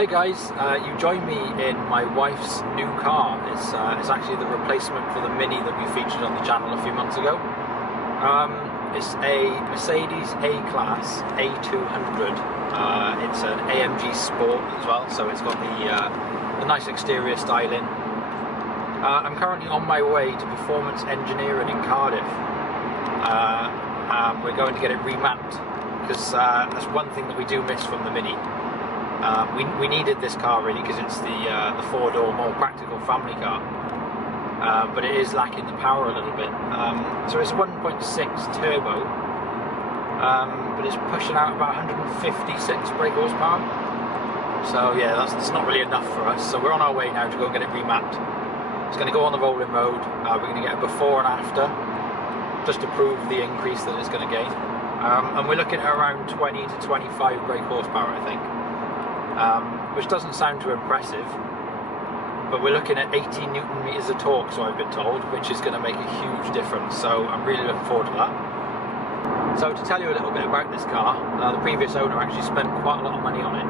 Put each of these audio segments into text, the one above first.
Hey guys, you joined me in my wife's new car. It's actually the replacement for the Mini that we featured on the channel a few months ago. It's a Mercedes A-Class A200. It's an AMG Sport as well, so it's got the nice exterior styling. I'm currently on my way to Performance Engineering in Cardiff. We're going to get it remapped because that's one thing that we do miss from the Mini. We needed this car really because it's the four-door, more practical family car, but it is lacking the power a little bit. So it's a 1.6 turbo, but it's pushing out about 156 brake horsepower. So yeah, that's not really enough for us. So we're on our way now to go and get it remapped. It's going to go on the rolling road. We're going to get a before and after, just to prove the increase that it's going to gain. And we're looking at around 20 to 25 brake horsepower, I think. Which doesn't sound too impressive, but we're looking at 80 Newton meters of torque, so I've been told, which is going to make a huge difference. So I'm really looking forward to that. So to tell you a little bit about this car, the previous owner actually spent quite a lot of money on it.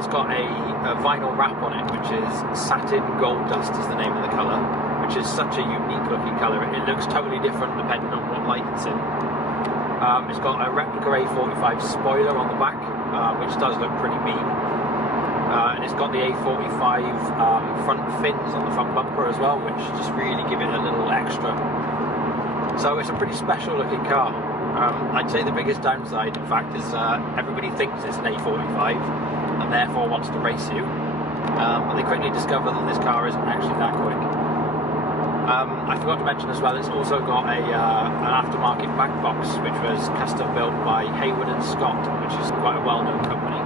It's got a vinyl wrap on it, which is satin gold dust is the name of the colour, which is such a unique looking colour. It looks totally different depending on what light it's in. It's got a replica A45 spoiler on the back, which does look pretty mean. And it's got the A45 front fins on the front bumper as well, which just really give it a little extra. So it's a pretty special looking car. I'd say the biggest downside, in fact, is everybody thinks it's an A45 and therefore wants to race you. But they quickly discover that this car isn't actually that quick. I forgot to mention as well, it's also got an aftermarket back box, which was custom built by Hayward and Scott, which is quite a well-known company.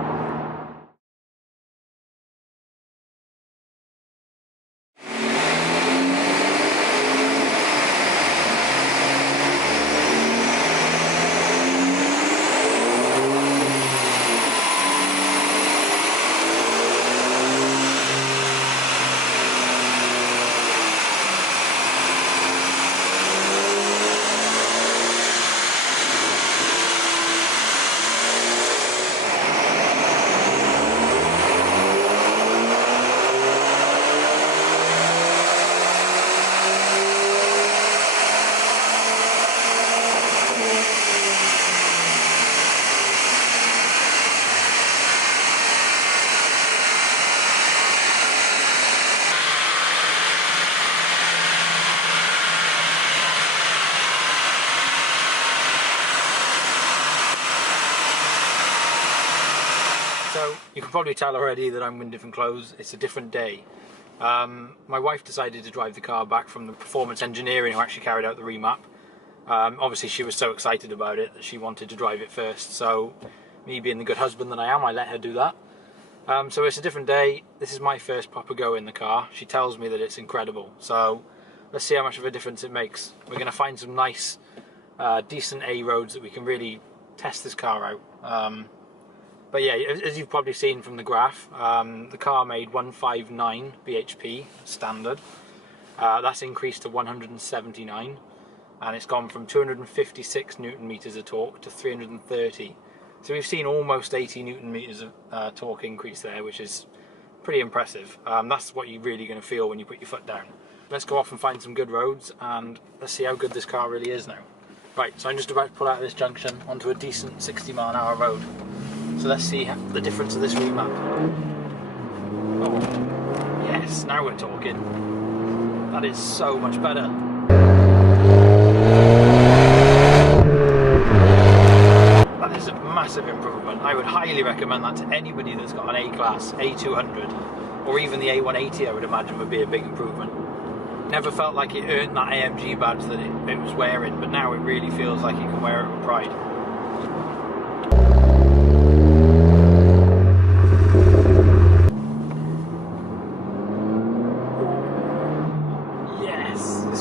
So you can probably tell already that I'm in different clothes. It's a different day. My wife decided to drive the car back from the Performance Engineering who actually carried out the remap. Obviously she was so excited about it that she wanted to drive it first. So me being the good husband that I am, I let her do that. So it's a different day. This is my first proper go in the car. She tells me that it's incredible. So let's see how much of a difference it makes. We're going to find some nice, decent A roads that we can really test this car out. But yeah, as you've probably seen from the graph, the car made 159 bhp standard. That's increased to 179, and it's gone from 256 Newton meters of torque to 330. So we've seen almost 80 Newton meters of torque increase there, which is pretty impressive. That's what you're really going to feel when you put your foot down. Let's go off and find some good roads, and let's see how good this car really is now. Right, so I'm just about to pull out of this junction onto a decent 60-mile-an-hour road. So let's see the difference of this remap. Oh, yes, now we're talking. That is so much better. That is a massive improvement. I would highly recommend that to anybody that's got an A-Class, A200, or even the A180 I would imagine would be a big improvement. Never felt like it earned that AMG badge that it was wearing, but now it really feels like you can wear it with pride.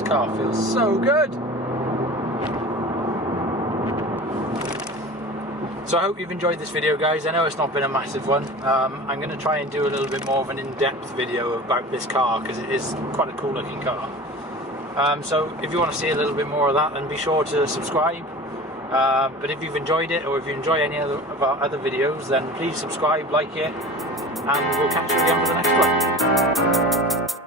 Car feels so good. So I hope you've enjoyed this video, guys. I know it's not been a massive one. I'm going to try and do a little bit more of an in-depth video about this car because it is quite a cool looking car. So if you want to see a little bit more of that, then be sure to subscribe. But if you've enjoyed it, or if you enjoy any of our other videos, then please subscribe, like it, and we'll catch you again for the next one.